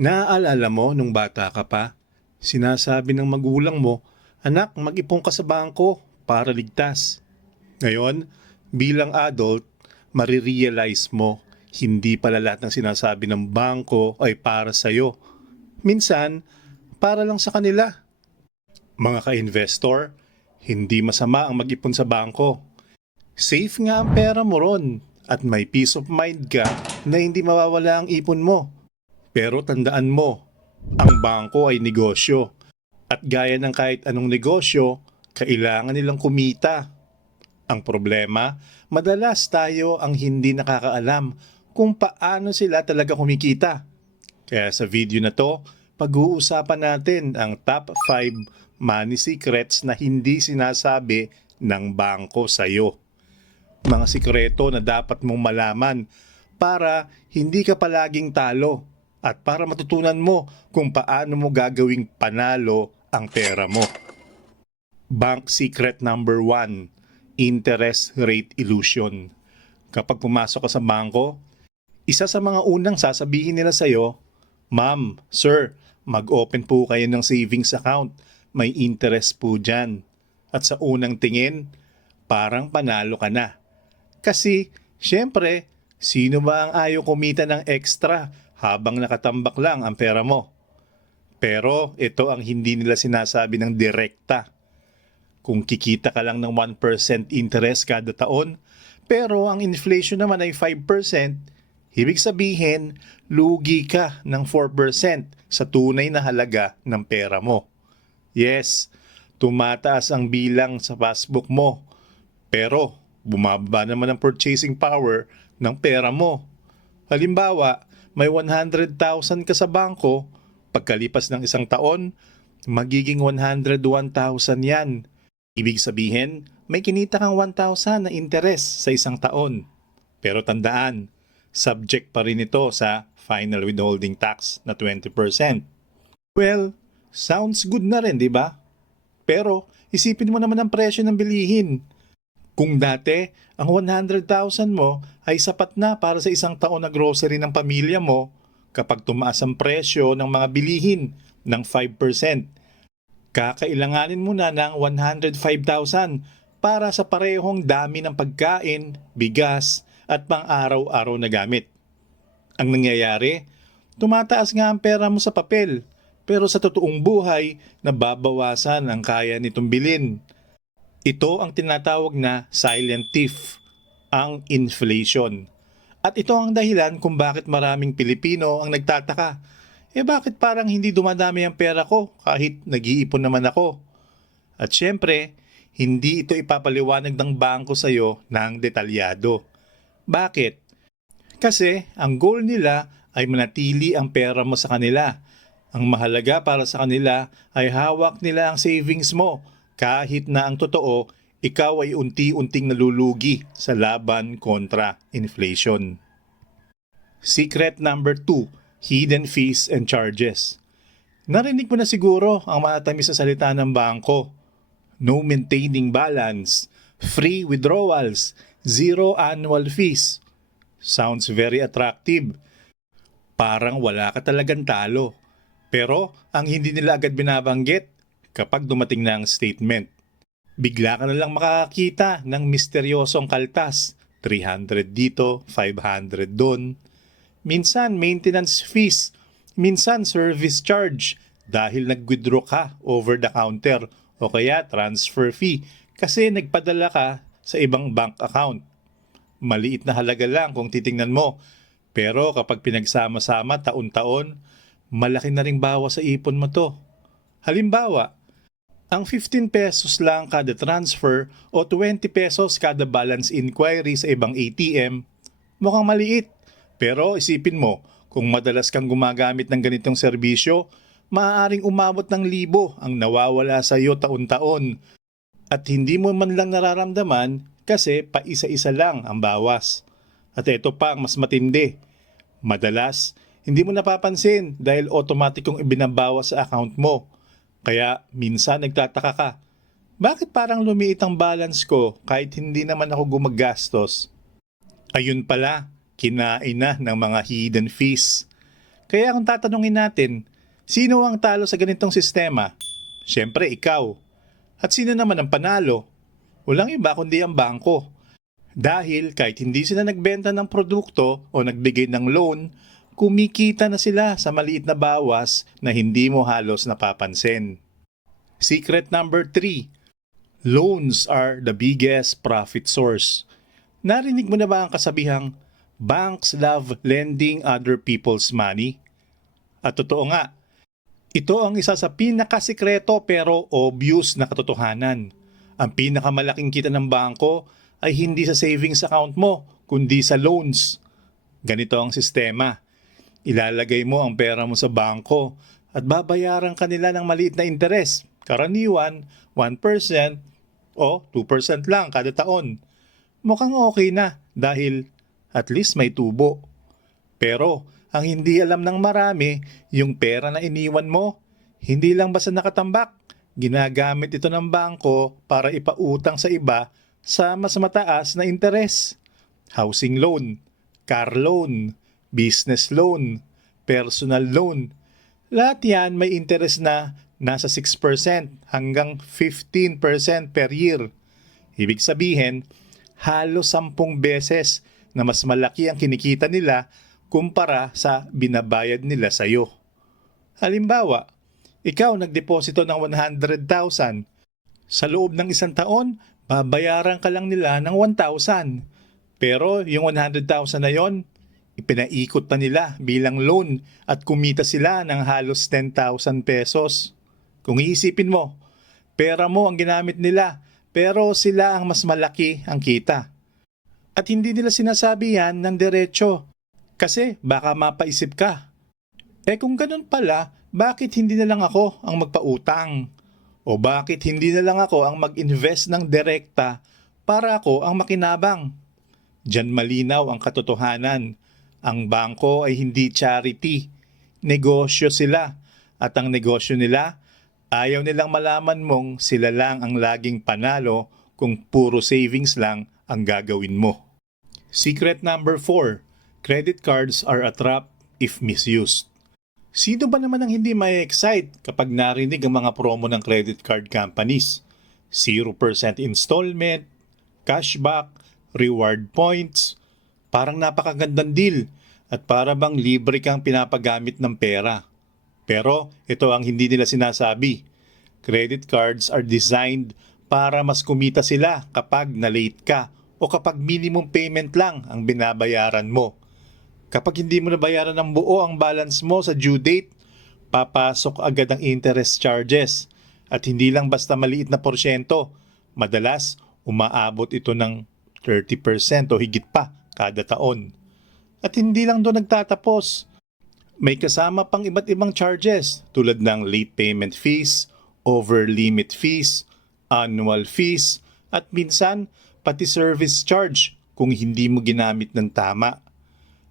Naaalala mo nung bata ka pa, sinasabi ng magulang mo, anak, mag-ipon ka sa bangko para ligtas. Ngayon, bilang adult, marirealize mo, hindi pala lahat ng sinasabi ng bangko ay para sa'yo. Minsan, para lang sa kanila. Mga ka-investor, hindi masama ang mag-ipon sa bangko. Safe nga ang pera mo ron at may peace of mind ka na hindi mawawala ang ipon mo. Pero tandaan mo, ang bangko ay negosyo. At gaya ng kahit anong negosyo, kailangan nilang kumita. Ang problema, madalas tayo ang hindi nakakaalam kung paano sila talaga kumikita. Kaya sa video na to, pag-uusapan natin ang top 5 money secrets na hindi sinasabi ng bangko sa'yo. Mga sikreto na dapat mong malaman para hindi ka palaging talo at para matutunan mo kung paano mo gagawing panalo ang pera mo. Bank secret number 1, interest rate illusion. Kapag pumasok ka sa bangko, isa sa mga unang sasabihin nila sa'yo, Ma'am, Sir, mag-open po kayo ng savings account. May interest po dyan. At sa unang tingin, parang panalo ka na. Kasi, syempre, sino ba ang ayaw kumita ng extra habang nakatambak lang ang pera mo? Pero ito ang hindi nila sinasabi ng direkta. Kung kikita ka lang ng 1% interest kada taon, pero ang inflation naman ay 5%, ibig sabihin, lugi ka ng 4% sa tunay na halaga ng pera mo. Yes, tumataas ang bilang sa passbook mo, pero bumababa naman ang purchasing power ng pera mo. Halimbawa, may 100,000 ka sa bangko, pagkalipas ng isang taon, magiging 101,000 yan. Ibig sabihin, may kinita kang 1,000 na interest sa isang taon. Pero tandaan, subject pa rin ito sa final withholding tax na 20%. Well, sounds good na rin, di ba? Pero isipin mo naman ang presyo ng bilihin. Kung dati, ang 100,000 mo ay sapat na para sa isang taon na grocery ng pamilya mo, kapag tumaas ang presyo ng mga bilihin ng 5%, kakailanganin mo na ng 105,000 para sa parehong dami ng pagkain, bigas at pang-araw-araw na gamit. Ang nangyayari, tumataas nga ang pera mo sa papel, pero sa totoong buhay, nababawasan ang kaya nitong bilhin. Ito ang tinatawag na silent thief, ang inflation. At ito ang dahilan kung bakit maraming Pilipino ang nagtataka. Bakit parang hindi dumadami ang pera ko kahit nag-iipon naman ako? At syempre, hindi ito ipapaliwanag ng bangko sa iyo ng detalyado. Bakit? Kasi ang goal nila ay manatili ang pera mo sa kanila. Ang mahalaga para sa kanila ay hawak nila ang savings mo kahit na ang totoo, ikaw ay unti-unting nalulugi sa laban kontra inflation. Secret number 2, hidden fees and charges. Narinig mo na siguro ang matamis na salita ng bangko. No maintaining balance, free withdrawals, zero annual fees. Sounds very attractive. Parang wala ka talagang talo. Pero ang hindi nila agad binabanggit, kapag dumating na ang statement, bigla ka na lang makakakita ng misteryosong kaltas. 300 dito, 500 doon. Minsan maintenance fees, minsan service charge dahil nag-withdraw ka over the counter o kaya transfer fee kasi nagpadala ka sa ibang bank account. Maliit na halaga lang kung titingnan mo, pero kapag pinagsama-sama taon-taon, malaki na ring bawas sa ipon mo to. Halimbawa, ang 15 pesos lang kada transfer o 20 pesos kada balance inquiry sa ibang ATM, mukhang maliit. Pero isipin mo, kung madalas kang gumagamit ng ganitong serbisyo, maaaring umabot ng libo ang nawawala sa iyo taon-taon. At hindi mo man lang nararamdaman kasi paisa-isa lang ang bawas. At ito pa ang mas matindi. Madalas, hindi mo napapansin dahil automatikong ibinabawas sa account mo. Kaya minsan nagtataka ka, bakit parang lumiit ang balance ko kahit hindi naman ako gumagastos? Ayun pala, kinain na ng mga hidden fees. Kaya kung tatanungin natin, sino ang talo sa ganitong sistema? Siyempre ikaw. At sino naman ang panalo? Walang iba kundi ang bangko. Dahil kahit hindi sila nagbenta ng produkto o nagbigay ng loan, kumikita na sila sa maliit na bawas na hindi mo halos napapansin. Secret number 3. Loans are the biggest profit source. Narinig mo na ba ang kasabihang, banks love lending other people's money? At totoo nga, ito ang isa sa pinakasikreto pero obvious na katotohanan. Ang pinakamalaking kita ng bangko ay hindi sa savings account mo, kundi sa loans. Ganito ang sistema. Ilalagay mo ang pera mo sa bangko at babayaran ka nila ng maliit na interes. Karaniwan, 1% o 2% lang kada taon. Mukhang okay na dahil at least may tubo. Pero ang hindi alam ng marami, yung pera na iniwan mo, hindi lang basta nakatambak. Ginagamit ito ng bangko para ipautang sa iba sa mas mataas na interes. Housing loan, car loan, business loan, personal loan. Lahat yan may interest na nasa 6% hanggang 15% per year. Ibig sabihin, halos 10 beses na mas malaki ang kinikita nila kumpara sa binabayad nila sa iyo. Halimbawa, ikaw nagdeposito ng 100,000. Sa loob ng isang taon, babayaran ka lang nila ng 1,000. Pero yung 100,000 na yon, ipinaikot na nila bilang loan at kumita sila ng halos 10,000 pesos. Kung iisipin mo, pera mo ang ginamit nila pero sila ang mas malaki ang kita. At hindi nila sinasabi yan ng diretso kasi baka mapaisip ka. Kung ganun pala, bakit hindi na lang ako ang magpautang? O bakit hindi na lang ako ang mag-invest ng direkta para ako ang makinabang? Diyan malinaw ang katotohanan. Ang bangko ay hindi charity. Negosyo sila. At ang negosyo nila, ayaw nilang malaman mong sila lang ang laging panalo kung puro savings lang ang gagawin mo. Secret number 4. Credit cards are a trap if misused. Sino ba naman ang hindi may-excite kapag narinig ang mga promo ng credit card companies? 0% installment, cashback, reward points. Parang napakagandang deal at para bang libre kang pinapagamit ng pera. Pero ito ang hindi nila sinasabi. Credit cards are designed para mas kumita sila kapag na-late ka o kapag minimum payment lang ang binabayaran mo. Kapag hindi mo nabayaran ng buo ang balance mo sa due date, papasok agad ang interest charges. At hindi lang basta maliit na porsyento. Madalas, umaabot ito ng 30% o higit pa kada taon. At hindi lang doon nagtatapos. May kasama pang iba't ibang charges tulad ng late payment fees, over-limit fees, annual fees, at minsan pati service charge kung hindi mo ginamit ng tama.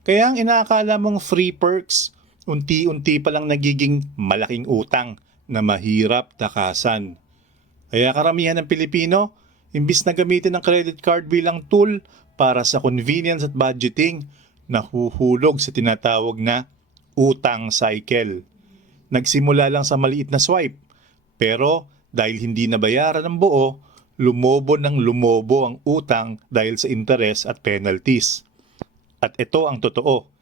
Kaya ang inaakala mong free perks, unti-unti palang nagiging malaking utang na mahirap takasan. Kaya karamihan ng Pilipino, imbis na gamitin ang credit card bilang tool para sa convenience at budgeting, nahuhulog sa tinatawag na utang cycle. Nagsimula lang sa maliit na swipe, pero dahil hindi nabayaran ng buo, lumobo ang utang dahil sa interest at penalties. At ito ang totoo,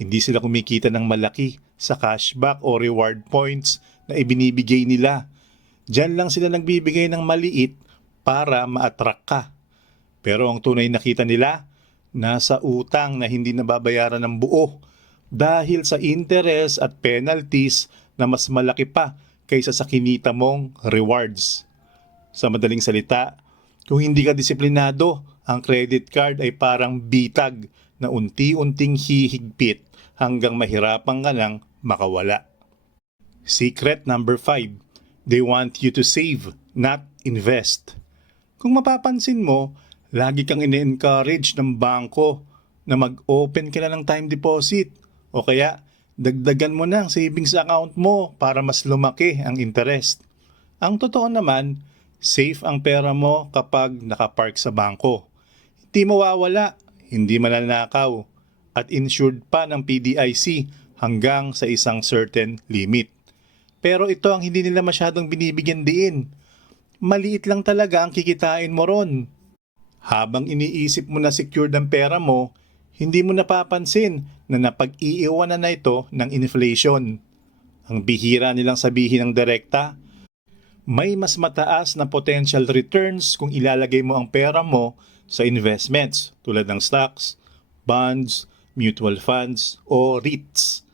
hindi sila kumikita ng malaki sa cashback o reward points na ibinibigay nila. Diyan lang sila nagbibigay ng maliit para ma-attract ka. Pero ang tunay na kita nila, nasa utang na hindi nababayaran ng buo dahil sa interest at penalties na mas malaki pa kaysa sa kinita mong rewards. Sa madaling salita, kung hindi ka disiplinado, ang credit card ay parang bitag na unti-unting hihigpit hanggang mahirapan ka nang makawala. Secret number 5. They want you to save, not invest. Kung mapapansin mo, lagi kang ine-encourage ng bangko na mag-open ka na ng time deposit o kaya dagdagan mo na ang savings account mo para mas lumaki ang interest. Ang totoo naman, safe ang pera mo kapag nakapark sa bangko. Hindi mawawala, hindi mananakaw, at insured pa ng PDIC hanggang sa isang certain limit. Pero ito ang hindi nila masyadong binibigyan diin. Maliit lang talaga ang kikitain mo ron. Habang iniisip mo na secured ang pera mo, hindi mo napapansin na napag-iiwanan na ito ng inflation. Ang bihira nilang sabihin ng direkta, may mas mataas na potential returns kung ilalagay mo ang pera mo sa investments tulad ng stocks, bonds, mutual funds o REITs.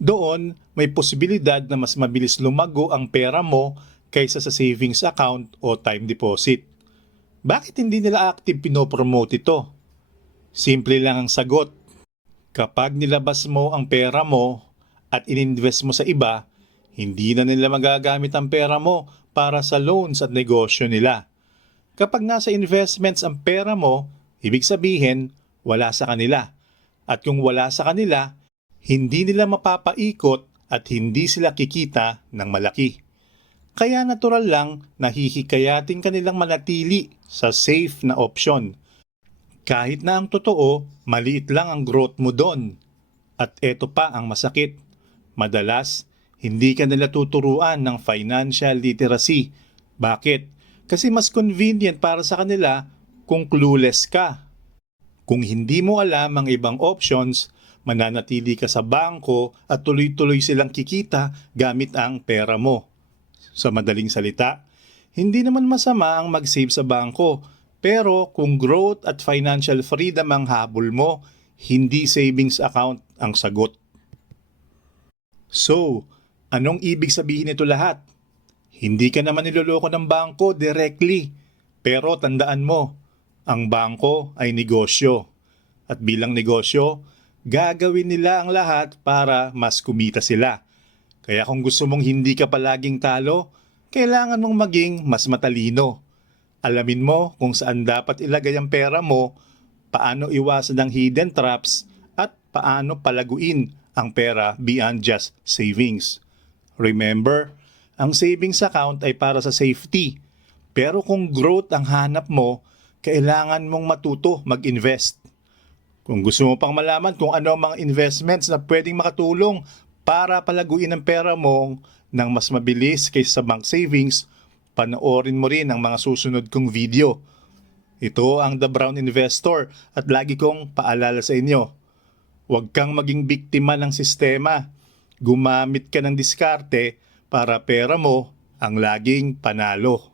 Doon, may posibilidad na mas mabilis lumago ang pera mo kaysa sa savings account o time deposit. Bakit hindi nila active pinopromote ito? Simple lang ang sagot. Kapag nilabas mo ang pera mo at ininvest mo sa iba, hindi na nila magagamit ang pera mo para sa loans at negosyo nila. Kapag nasa investments ang pera mo, ibig sabihin, wala sa kanila. At kung wala sa kanila, hindi nila mapapaikot at hindi sila kikita ng malaki. Kaya natural lang na hihikayatin kanilang manatili sa safe na option. Kahit na ang totoo, maliit lang ang growth mo doon. At eto pa ang masakit. Madalas, hindi ka nila tuturuan ng financial literacy. Bakit? Kasi mas convenient para sa kanila kung clueless ka. Kung hindi mo alam ang ibang options, mananatili ka sa bangko at tuloy-tuloy silang kikita gamit ang pera mo. Sa madaling salita, hindi naman masama ang mag-save sa bangko, pero kung growth at financial freedom ang habol mo, hindi savings account ang sagot. So, anong ibig sabihin nito lahat? Hindi ka naman niloloko ng bangko directly, pero tandaan mo, ang bangko ay negosyo. At bilang negosyo, gagawin nila ang lahat para mas kumita sila. Kaya kung gusto mong hindi ka palaging talo, kailangan mong maging mas matalino. Alamin mo kung saan dapat ilagay ang pera mo, paano iwasan ang hidden traps, at paano palaguin ang pera beyond just savings. Remember, ang savings account ay para sa safety. Pero kung growth ang hanap mo, kailangan mong matuto mag-invest. Kung gusto mo pang malaman kung ano ang mga investments na pwedeng makatulong para palaguin ang pera mo ng mas mabilis kaysa sa bank savings, panoorin mo rin ang mga susunod kong video. Ito ang The Brown Investor at lagi kong paalala sa inyo. Huwag kang maging biktima ng sistema. Gumamit ka ng diskarte para pera mo ang laging panalo.